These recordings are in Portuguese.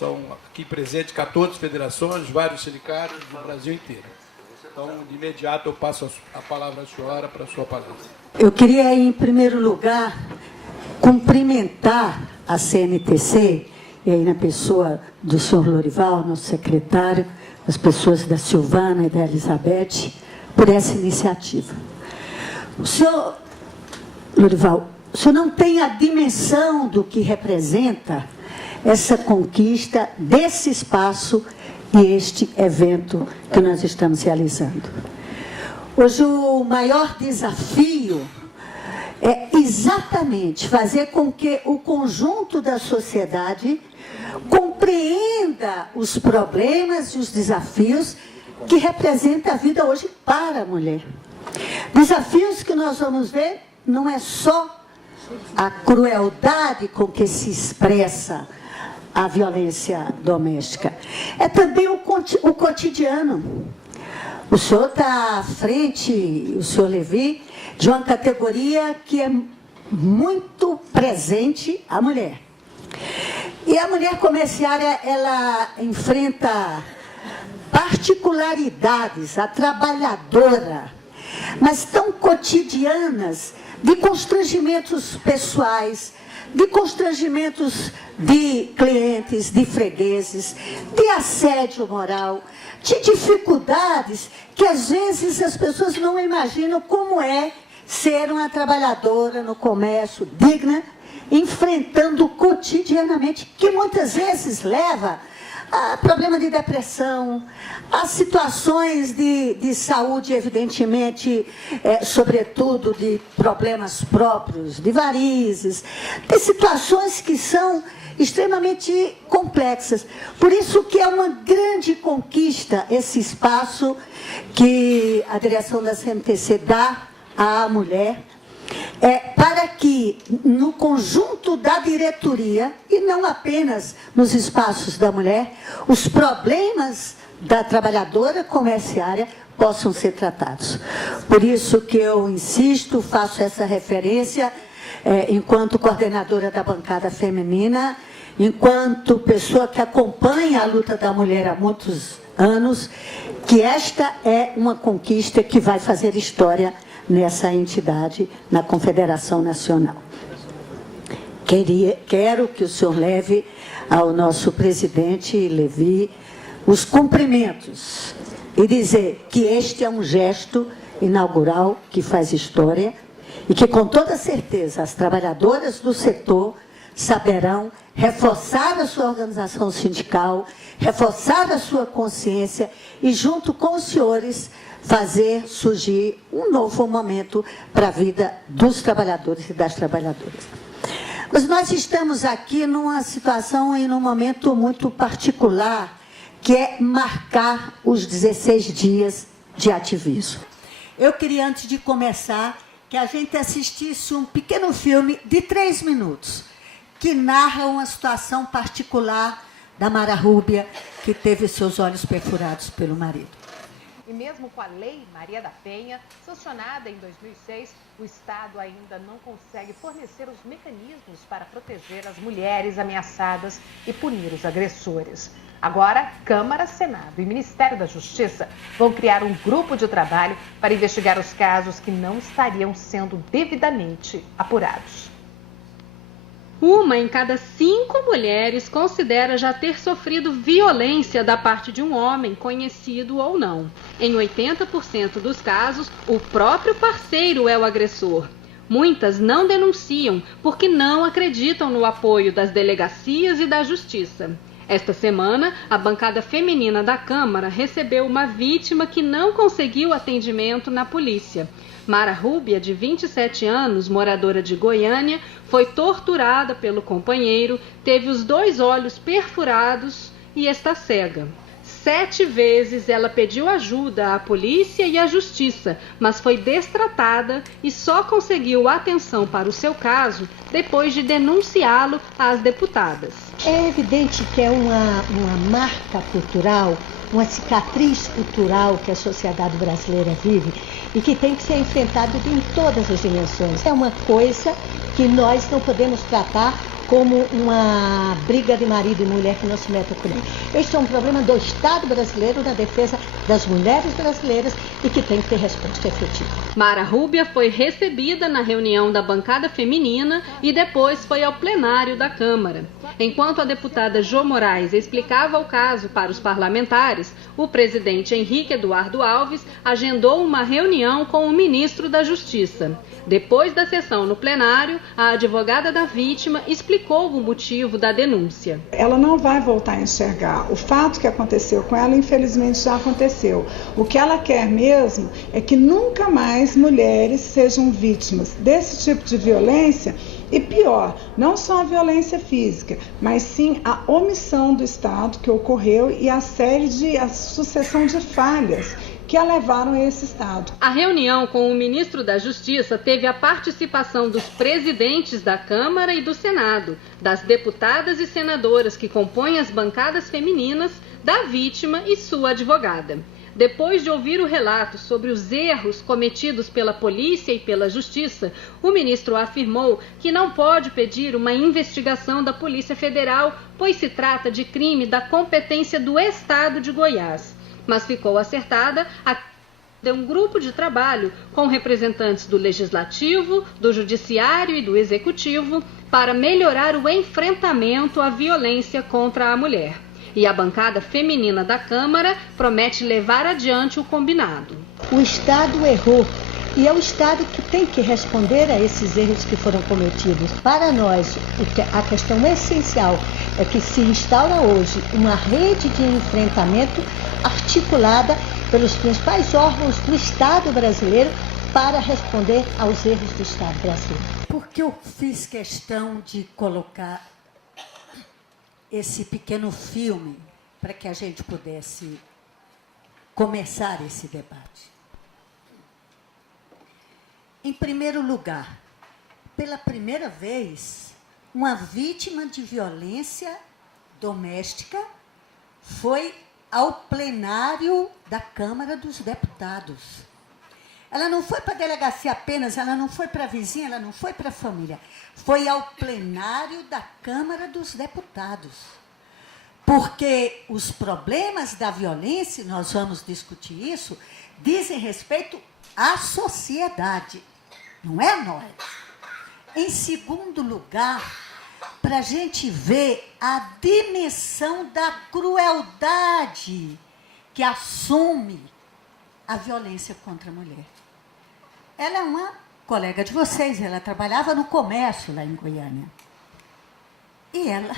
São aqui presentes 14 federações, vários sindicatos do Brasil inteiro. Então, de imediato, eu passo a palavra à senhora para a sua palavra. Eu queria, em primeiro lugar, cumprimentar a CNTC, e aí na pessoa do senhor Lorival, nosso secretário, as pessoas da Silvana e da Elizabeth, por essa iniciativa. O senhor, Lorival, o senhor não tem a dimensão do que representa essa conquista desse espaço e este evento que nós estamos realizando. Hoje o maior desafio é exatamente fazer com que o conjunto da sociedade compreenda os problemas e os desafios que representa a vida hoje para a mulher. Desafios que nós vamos ver não é só a crueldade com que se expressa a violência doméstica, é também o cotidiano. O senhor está à frente, o senhor Levi, de uma categoria que é muito presente à mulher. E a mulher comerciária, ela enfrenta particularidades, a trabalhadora, mas tão cotidianas, de constrangimentos pessoais, de constrangimentos de clientes, de fregueses, de assédio moral, de dificuldades que às vezes as pessoas não imaginam como é ser uma trabalhadora no comércio digna, enfrentando cotidianamente, que muitas vezes leva a problema de depressão, a situações de saúde, evidentemente, sobretudo de problemas próprios, de varizes, de situações que são extremamente complexas. Por isso que é uma grande conquista esse espaço que a direção da CNTC dá à mulher, para que no conjunto da diretoria, e não apenas nos espaços da mulher, os problemas da trabalhadora comerciária possam ser tratados. Por isso que eu insisto, faço essa referência, enquanto coordenadora da bancada feminina, enquanto pessoa que acompanha a luta da mulher há muitos anos, que esta é uma conquista que vai fazer história nessa entidade, na Confederação Nacional. Quero que o senhor leve ao nosso presidente Levi os cumprimentos e dizer que este é um gesto inaugural que faz história e que, com toda certeza, as trabalhadoras do setor saberão reforçar a sua organização sindical, reforçar a sua consciência e, junto com os senhores, fazer surgir um novo momento para a vida dos trabalhadores e das trabalhadoras. Mas nós estamos aqui numa situação e num momento muito particular, que é marcar os 16 dias de ativismo. Eu queria, antes de começar, que a gente assistisse um pequeno filme de 3 minutos, que narra uma situação particular da Mara Rúbia, que teve seus olhos perfurados pelo marido. E mesmo com a Lei Maria da Penha, sancionada em 2006, o Estado ainda não consegue fornecer os mecanismos para proteger as mulheres ameaçadas e punir os agressores. Agora, Câmara, Senado e Ministério da Justiça vão criar um grupo de trabalho para investigar os casos que não estariam sendo devidamente apurados. 1 em cada 5 mulheres considera já ter sofrido violência da parte de um homem, conhecido ou não. Em 80% dos casos, o próprio parceiro é o agressor. Muitas não denunciam porque não acreditam no apoio das delegacias e da justiça. Esta semana, a bancada feminina da Câmara recebeu uma vítima que não conseguiu atendimento na polícia. Mara Rúbia, de 27 anos, moradora de Goiânia, foi torturada pelo companheiro, teve os 2 olhos perfurados e está cega. 7 vezes ela pediu ajuda à polícia e à justiça, mas foi destratada e só conseguiu atenção para o seu caso depois de denunciá-lo às deputadas. É evidente que é uma marca cultural, uma cicatriz cultural que a sociedade brasileira vive e que tem que ser enfrentada em todas as dimensões. É uma coisa que nós não podemos tratar como uma briga de marido e mulher que não se mete com ele. Este é um problema do Estado brasileiro na defesa das mulheres brasileiras e que tem que ter resposta efetiva. Mara Rúbia foi recebida na reunião da bancada feminina e depois foi ao plenário da Câmara. Enquanto a deputada Jô Moraes explicava o caso para os parlamentares, o presidente Henrique Eduardo Alves agendou uma reunião com o ministro da Justiça. Depois da sessão no plenário, a advogada da vítima explicou o motivo da denúncia. Ela não vai voltar a enxergar. O fato que aconteceu com ela, infelizmente, já aconteceu. O que ela quer mesmo é que nunca mais mulheres sejam vítimas desse tipo de violência. E pior, não só a violência física, mas sim a omissão do Estado que ocorreu e a sucessão de falhas que a levaram a esse estado. A reunião com o ministro da Justiça teve a participação dos presidentes da Câmara e do Senado, das deputadas e senadoras que compõem as bancadas femininas, da vítima e sua advogada. Depois de ouvir o relato sobre os erros cometidos pela polícia e pela justiça, o ministro afirmou que não pode pedir uma investigação da Polícia Federal, pois se trata de crime da competência do Estado de Goiás. Mas ficou acertada um grupo de trabalho com representantes do Legislativo, do Judiciário e do Executivo para melhorar o enfrentamento à violência contra a mulher. E a bancada feminina da Câmara promete levar adiante o combinado. O Estado errou e é o Estado que tem que responder a esses erros que foram cometidos. Para nós, a questão essencial é que se instaura hoje uma rede de enfrentamento articulada pelos principais órgãos do Estado brasileiro para responder aos erros do Estado brasileiro. Por que eu fiz questão de colocar esse pequeno filme para que a gente pudesse começar esse debate? Em primeiro lugar, pela primeira vez, uma vítima de violência doméstica foi ao plenário da Câmara dos Deputados. Ela não foi para a delegacia apenas, ela não foi para a vizinha, ela não foi para a família. Foi ao plenário da Câmara dos Deputados. Porque os problemas da violência, nós vamos discutir isso, dizem respeito à sociedade, não é a nós. Em segundo lugar, para a gente ver a dimensão da crueldade que assume a violência contra a mulher. Ela é uma colega de vocês, ela trabalhava no comércio lá em Goiânia. E ela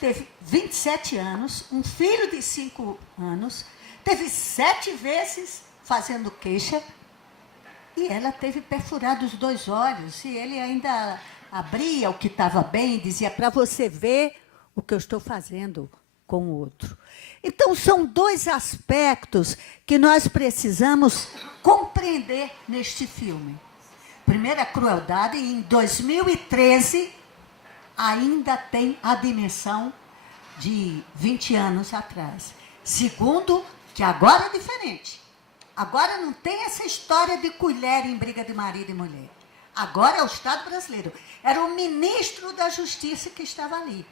teve 27 anos, um filho de 5 anos, teve 7 vezes fazendo queixa, e ela teve perfurados os 2 olhos, e ele ainda abria o que estava bem e dizia, para você ver o que eu estou fazendo com o outro. Então, são 2 aspectos que nós precisamos compreender neste filme. Primeiro, a crueldade, e em 2013, ainda tem a dimensão de 20 anos atrás. Segundo, que agora é diferente. Agora não tem essa história de colher em briga de marido e mulher. Agora é o Estado brasileiro. Era o ministro da Justiça que estava ali.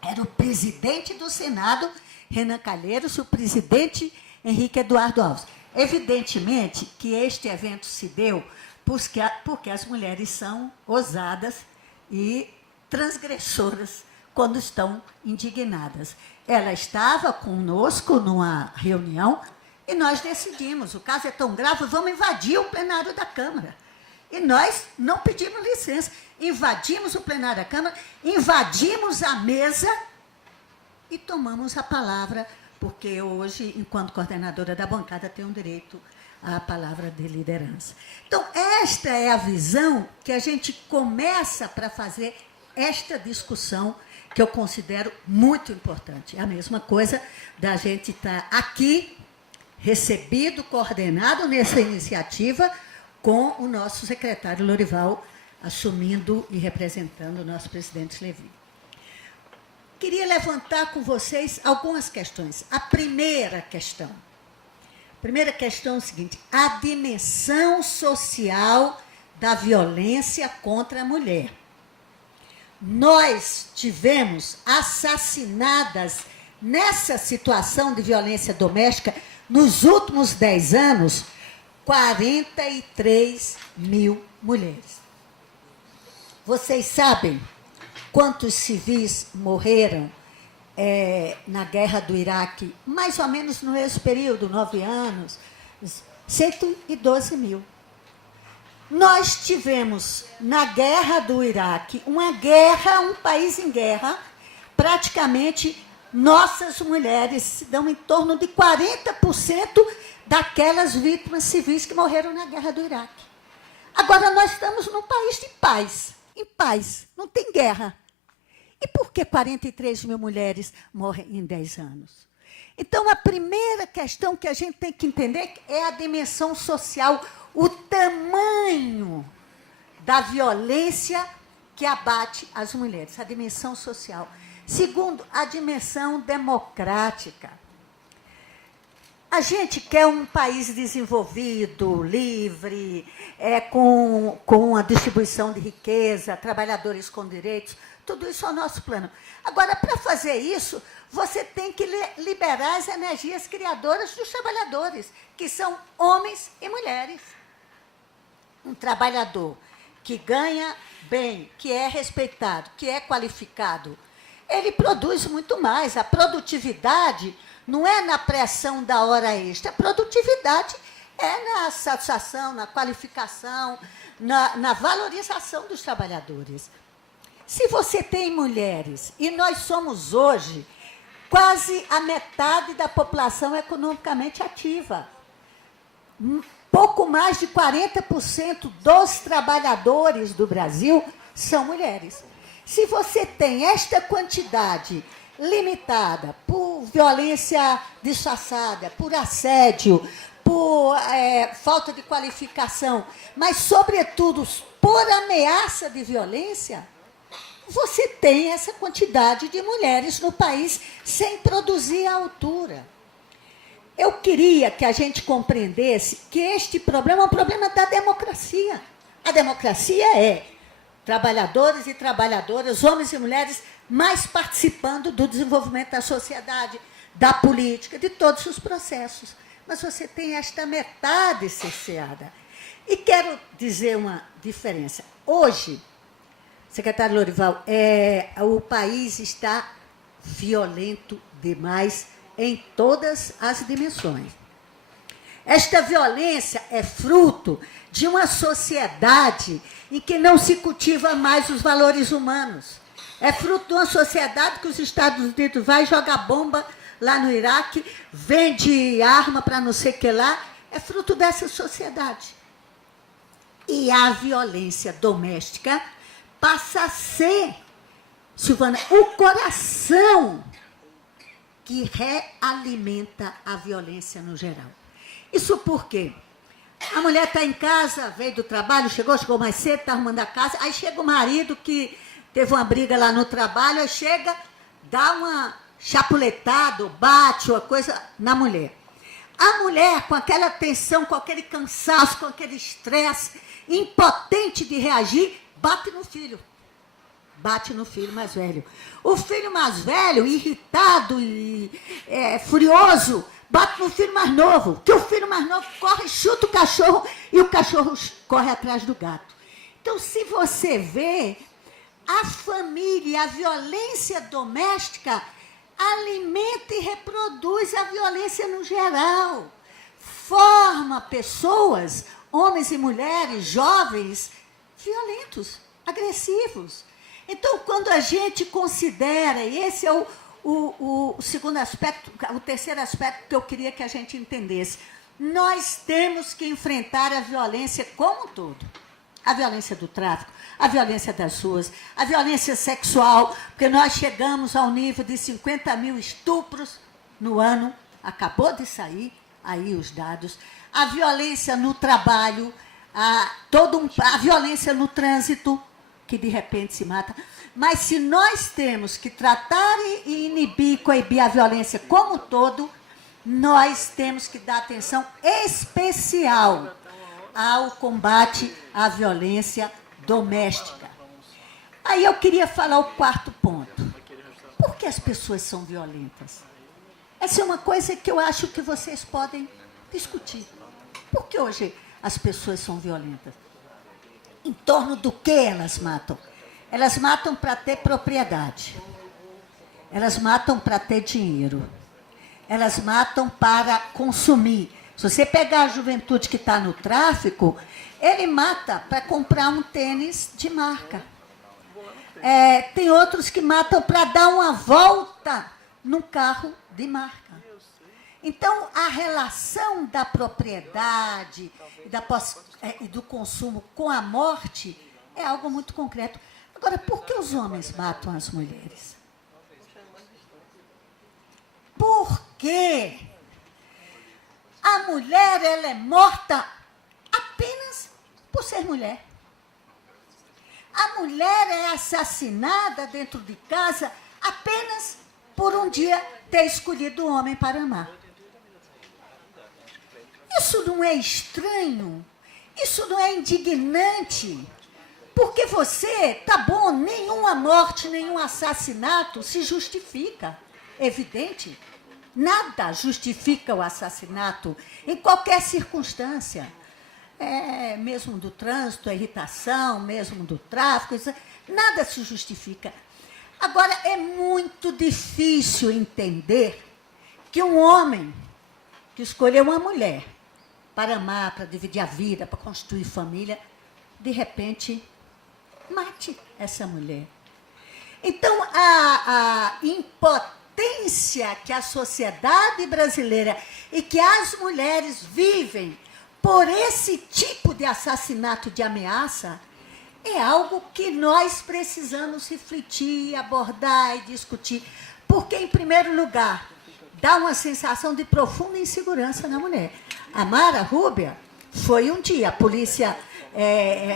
Era o presidente do Senado, Renan Calheiros, o presidente Henrique Eduardo Alves. Evidentemente que este evento se deu porque as mulheres são ousadas e transgressoras quando estão indignadas. Ela estava conosco numa reunião e nós decidimos, o caso é tão grave, vamos invadir o plenário da Câmara. E nós não pedimos licença, invadimos o plenário da Câmara, invadimos a mesa e tomamos a palavra, porque hoje, enquanto coordenadora da bancada, tenho direito à palavra de liderança. Então, esta é a visão que a gente começa para fazer esta discussão, que eu considero muito importante. É a mesma coisa da gente estar aqui, recebido, coordenado nessa iniciativa, com o nosso secretário Lorival assumindo e representando o nosso presidente Levi. Queria levantar com vocês algumas questões. A primeira questão é o seguinte, a dimensão social da violência contra a mulher. nós tivemos assassinadas nessa situação de violência doméstica, nos últimos 10 anos, 43 mil mulheres. Vocês sabem quantos civis morreram na guerra do Iraque, mais ou menos no mesmo período, 9 anos? 112 mil. Nós tivemos, na guerra do Iraque, um país em guerra, praticamente nossas mulheres se dão em torno de 40% daquelas vítimas civis que morreram na guerra do Iraque. Agora, nós estamos num país de paz, em paz, não tem guerra. E por que 43 mil mulheres morrem em 10 anos? Então, a primeira questão que a gente tem que entender é a dimensão social, o tamanho da violência que abate as mulheres, a dimensão social. Segundo, a dimensão democrática. A gente quer um país desenvolvido, livre, com a distribuição de riqueza, trabalhadores com direitos, tudo isso é o nosso plano. Agora, para fazer isso, você tem que liberar as energias criadoras dos trabalhadores, que são homens e mulheres. Um trabalhador que ganha bem, que é respeitado, que é qualificado, ele produz muito mais. A produtividade não é na pressão da hora extra, a produtividade é na satisfação, na qualificação, na valorização dos trabalhadores. Se você tem mulheres, e nós somos hoje quase a metade da população economicamente ativa, pouco mais de 40% dos trabalhadores do Brasil são mulheres. Se você tem esta quantidade limitada por violência disfarçada, por assédio, por falta de qualificação, mas, sobretudo, por ameaça de violência, você tem essa quantidade de mulheres no país sem produzir à altura. Eu queria que a gente compreendesse que este problema é um problema da democracia. A democracia é trabalhadores e trabalhadoras, homens e mulheres, mais participando do desenvolvimento da sociedade, da política, de todos os processos. Mas você tem esta metade cerceada. E quero dizer uma diferença. Hoje, secretário Lorival, o país está violento demais em todas as dimensões. Esta violência é fruto de uma sociedade em que não se cultiva mais os valores humanos. É fruto de uma sociedade que os Estados Unidos vai jogar bomba lá no Iraque, vende arma para não sei o que lá. É fruto dessa sociedade. E a violência doméstica passa a ser, Silvana, o coração que realimenta a violência no geral. Isso por quê? A mulher está em casa, veio do trabalho, chegou mais cedo, está arrumando a casa, aí chega o marido que teve uma briga lá no trabalho, aí chega, dá uma chapuletada, bate, uma coisa na mulher. A mulher, com aquela tensão, com aquele cansaço, com aquele estresse, impotente de reagir, bate no filho. Bate no filho mais velho. O filho mais velho, irritado e furioso, bate no filho mais novo. Que o filho mais novo corre, chuta o cachorro e o cachorro corre atrás do gato. Então, se você vê, a família, a violência doméstica alimenta e reproduz a violência no geral. Forma pessoas, homens e mulheres, jovens, violentos, agressivos. Então, quando a gente considera, e esse é o segundo aspecto, o terceiro aspecto que eu queria que a gente entendesse, nós temos que enfrentar a violência como um todo. A violência do tráfico, a violência das ruas, a violência sexual, porque nós chegamos ao nível de 50 mil estupros no ano, acabou de sair aí os dados, a violência no trabalho, a violência no trânsito, que de repente se mata. Mas se nós temos que tratar e inibir, coibir a violência como um todo, nós temos que dar atenção especial ao combate à violência doméstica. Aí eu queria falar o quarto ponto. Por que as pessoas são violentas? Essa é uma coisa que eu acho que vocês podem discutir. Por que hoje as pessoas são violentas? Em torno do que elas matam? Elas matam para ter propriedade. Elas matam para ter dinheiro. Elas matam para consumir. Se você pegar a juventude que está no tráfico, ele mata para comprar um tênis de marca. Tem outros que matam para dar uma volta num carro de marca. Então, a relação da propriedade e do consumo com a morte é algo muito concreto. Agora, por que os homens matam as mulheres? Porque a mulher ela é morta apenas por ser mulher. A mulher é assassinada dentro de casa apenas por um dia ter escolhido o homem para amar. Isso não é estranho? Isso não é indignante? Porque você, tá bom, nenhuma morte, nenhum assassinato se justifica. Evidente. Nada justifica o assassinato em qualquer circunstância. Mesmo do trânsito, a irritação, mesmo do tráfico, nada se justifica. Agora, é muito difícil entender que um homem que escolheu uma mulher para amar, para dividir a vida, para construir família, de repente, mate essa mulher. Então, a impotência que a sociedade brasileira e que as mulheres vivem por esse tipo de assassinato, de ameaça, é algo que nós precisamos refletir, abordar e discutir. Porque, em primeiro lugar, dá uma sensação de profunda insegurança na mulher. A Mara Rúbia foi um dia, a polícia,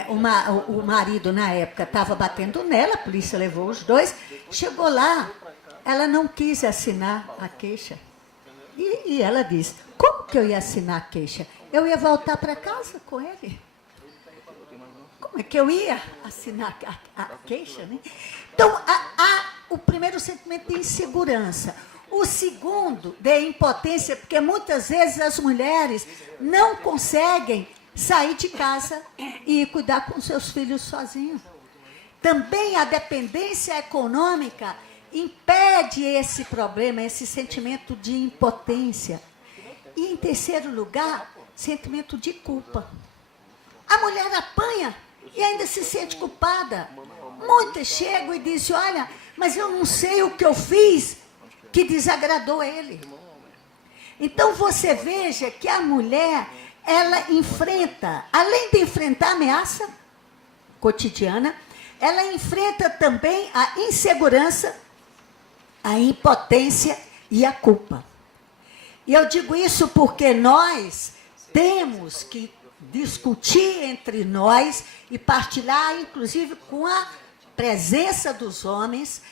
o marido na época estava batendo nela, a polícia levou os dois, chegou lá, ela não quis assinar a queixa. E ela disse, como que eu ia assinar a queixa? Eu ia voltar para casa com ele. Como é que eu ia assinar a queixa? Né? Então, há o primeiro sentimento de insegurança. O segundo, de impotência, porque muitas vezes as mulheres não conseguem sair de casa e cuidar com seus filhos sozinhas. Também a dependência econômica impede esse problema, esse sentimento de impotência. E, em terceiro lugar, sentimento de culpa. A mulher apanha e ainda se sente culpada. Muitas chegam e dizem, olha, mas eu não sei o que eu fiz que desagradou ele. Então, você veja que a mulher, ela enfrenta, além de enfrentar a ameaça cotidiana, ela enfrenta também a insegurança, a impotência e a culpa. E eu digo isso porque nós temos que discutir entre nós e partilhar, inclusive, com a presença dos homens,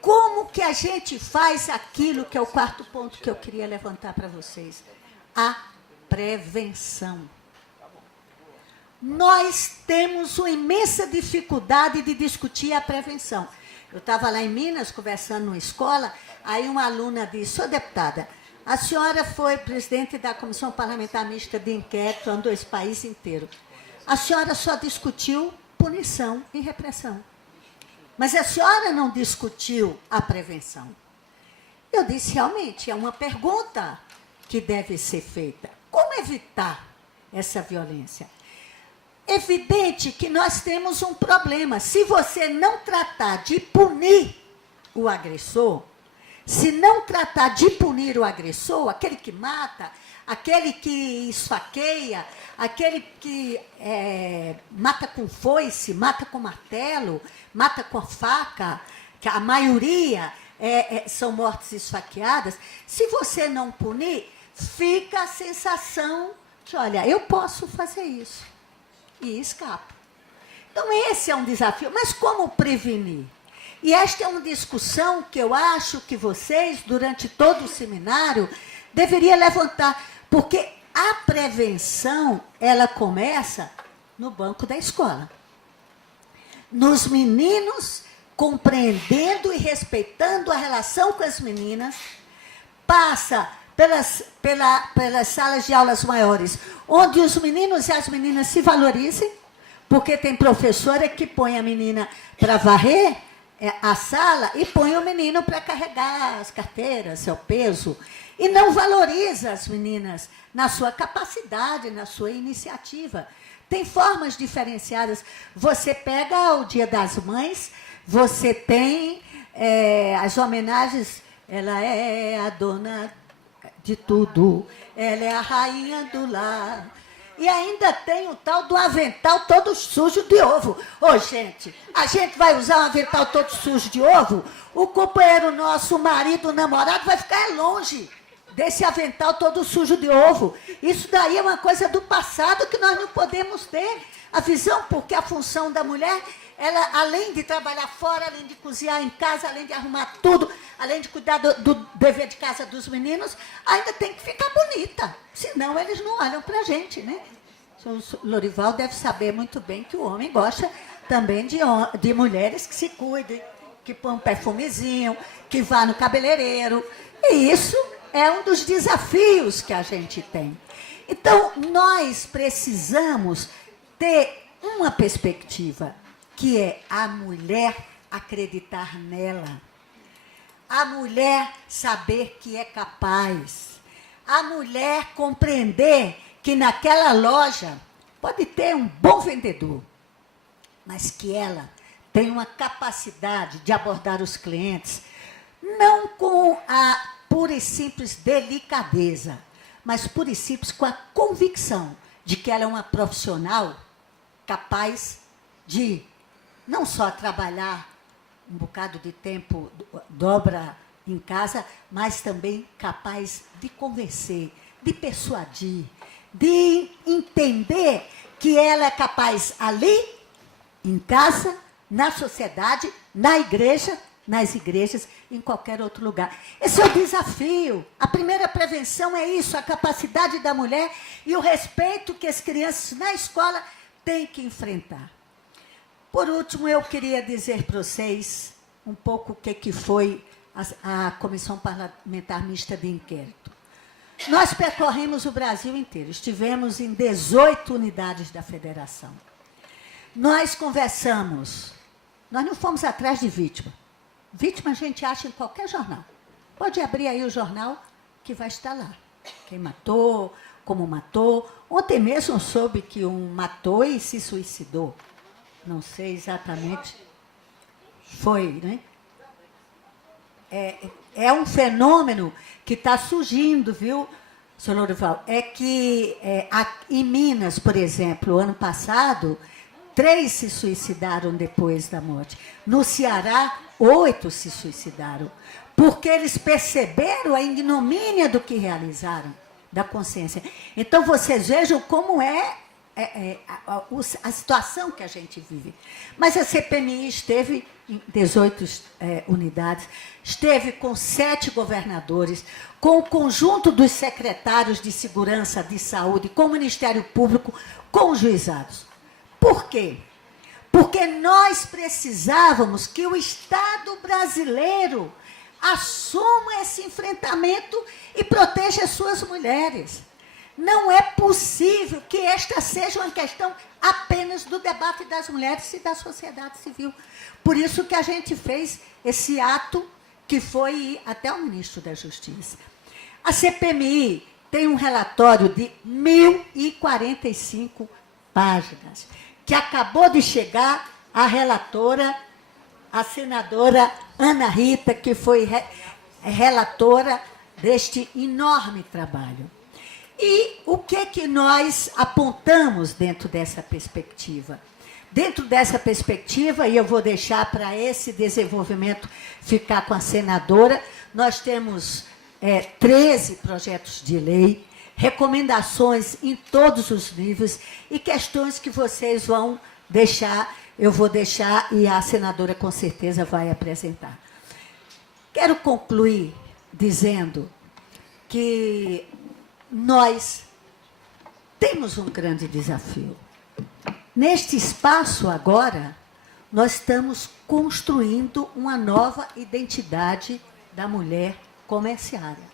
como que a gente faz aquilo que é o quarto ponto que eu queria levantar para vocês. A prevenção. Nós temos uma imensa dificuldade de discutir a prevenção. Eu estava lá em Minas, conversando numa escola, aí uma aluna disse, sou deputada, a senhora foi presidente da Comissão Parlamentar Mista de Inquérito, andou esse país inteiro. A senhora só discutiu punição e repressão. Mas a senhora não discutiu a prevenção. Eu disse, realmente, é uma pergunta que deve ser feita. Como evitar essa violência? Evidente que nós temos um problema. Se você não tratar de punir o agressor, se não tratar de punir o agressor, aquele que mata, aquele que esfaqueia, aquele que mata com foice, mata com martelo, mata com a faca, que a maioria são mortes esfaqueadas, se você não punir, fica a sensação de, olha, eu posso fazer isso. E escapo. Então, esse é um desafio. Mas como prevenir? E esta é uma discussão que eu acho que vocês, durante todo o seminário, deveriam levantar. Porque a prevenção, ela começa no banco da escola. nos meninos, compreendendo e respeitando a relação com as meninas, passa pelas salas de aulas maiores, onde os meninos e as meninas se valorizem, porque tem professora que põe a menina para varrer a sala e põe o menino para carregar as carteiras, seu peso, e não valoriza as meninas na sua capacidade, na sua iniciativa. Tem formas diferenciadas. Você pega o Dia das Mães, você tem as homenagens, ela é a dona de tudo, ela é a rainha do lar. E ainda tem o tal do avental todo sujo de ovo. Ô, gente, a gente vai usar um avental todo sujo de ovo? O companheiro nosso, o marido, o namorado, vai ficar longe desse avental todo sujo de ovo. Isso daí é uma coisa do passado que nós não podemos ter a visão, porque a função da mulher, ela, além de trabalhar fora, além de cozinhar em casa, além de arrumar tudo, além de cuidar do dever de casa dos meninos, ainda tem que ficar bonita. Senão eles não olham para a gente, né? O Lorival deve saber muito bem que o homem gosta também de mulheres que se cuidem, que põem um perfumezinho, que vá no cabeleireiro. E isso é um dos desafios que a gente tem. Então, nós precisamos ter uma perspectiva, que é a mulher acreditar nela, a mulher saber que é capaz, a mulher compreender que naquela loja pode ter um bom vendedor, mas que ela tem uma capacidade de abordar os clientes, não com a pura e simples delicadeza, mas pura e simples com a convicção de que ela é uma profissional capaz de não só trabalhar um bocado de tempo, dobra em casa, mas também capaz de convencer, de persuadir, de entender que ela é capaz ali, em casa, na sociedade, na igreja, nas igrejas, em qualquer outro lugar. Esse é o desafio. A primeira prevenção é isso, a capacidade da mulher e o respeito que as crianças na escola têm que enfrentar. Por último, eu queria dizer para vocês um pouco o que foi a Comissão Parlamentar Mista de Inquérito. Nós percorremos o Brasil inteiro, estivemos em 18 unidades da federação. Nós conversamos, nós não fomos atrás de vítima. Vítima a gente acha em qualquer jornal. Pode abrir aí o jornal que vai estar lá. Quem matou, como matou. Ontem mesmo eu soube que um matou e se suicidou. Não sei exatamente. Foi, né? É um fenômeno que está surgindo, viu, senhor Lorival? É que em Minas, por exemplo, ano passado, 3 se suicidaram depois da morte. No Ceará, 8 se suicidaram, porque eles perceberam a ignomínia do que realizaram, da consciência. Então, vocês vejam como a situação que a gente vive. Mas a CPMI esteve em 18 unidades, esteve com 7 governadores, com o conjunto dos secretários de segurança, de saúde, com o Ministério Público, com os juizados. Por quê? Porque nós precisávamos que o Estado brasileiro assuma esse enfrentamento e proteja as suas mulheres. Não é possível que esta seja uma questão apenas do debate das mulheres e da sociedade civil. Por isso que a gente fez esse ato que foi ir até o ministro da Justiça. A CPMI tem um relatório de 1.045 páginas, que acabou de chegar a relatora, a senadora Ana Rita, que foi relatora deste enorme trabalho. E o que nós apontamos dentro dessa perspectiva? Dentro dessa perspectiva, e eu vou deixar para esse desenvolvimento ficar com a senadora, nós temos 13 projetos de lei, recomendações em todos os níveis e questões que vocês vão deixar, eu vou deixar e a senadora com certeza vai apresentar. Quero concluir dizendo que nós temos um grande desafio. Neste espaço agora, nós estamos construindo uma nova identidade da mulher comerciária.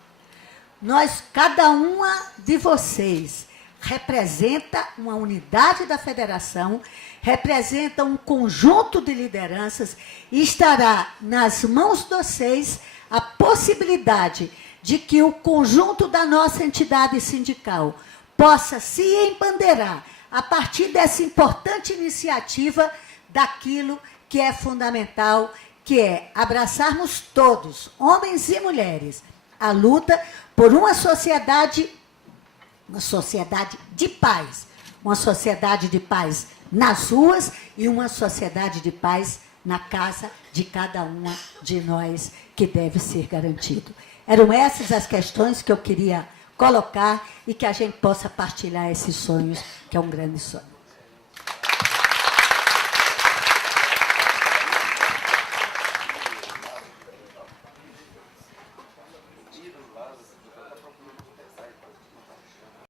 Cada uma de vocês representa uma unidade da federação, representa um conjunto de lideranças e estará nas mãos de vocês a possibilidade de que o conjunto da nossa entidade sindical possa se embandeirar a partir dessa importante iniciativa daquilo que é fundamental, que é abraçarmos todos, homens e mulheres, a luta por uma sociedade de paz, uma sociedade de paz nas ruas e uma sociedade de paz na casa de cada uma de nós, que deve ser garantido. Eram essas as questões que eu queria colocar e que a gente possa partilhar esses sonhos, que é um grande sonho.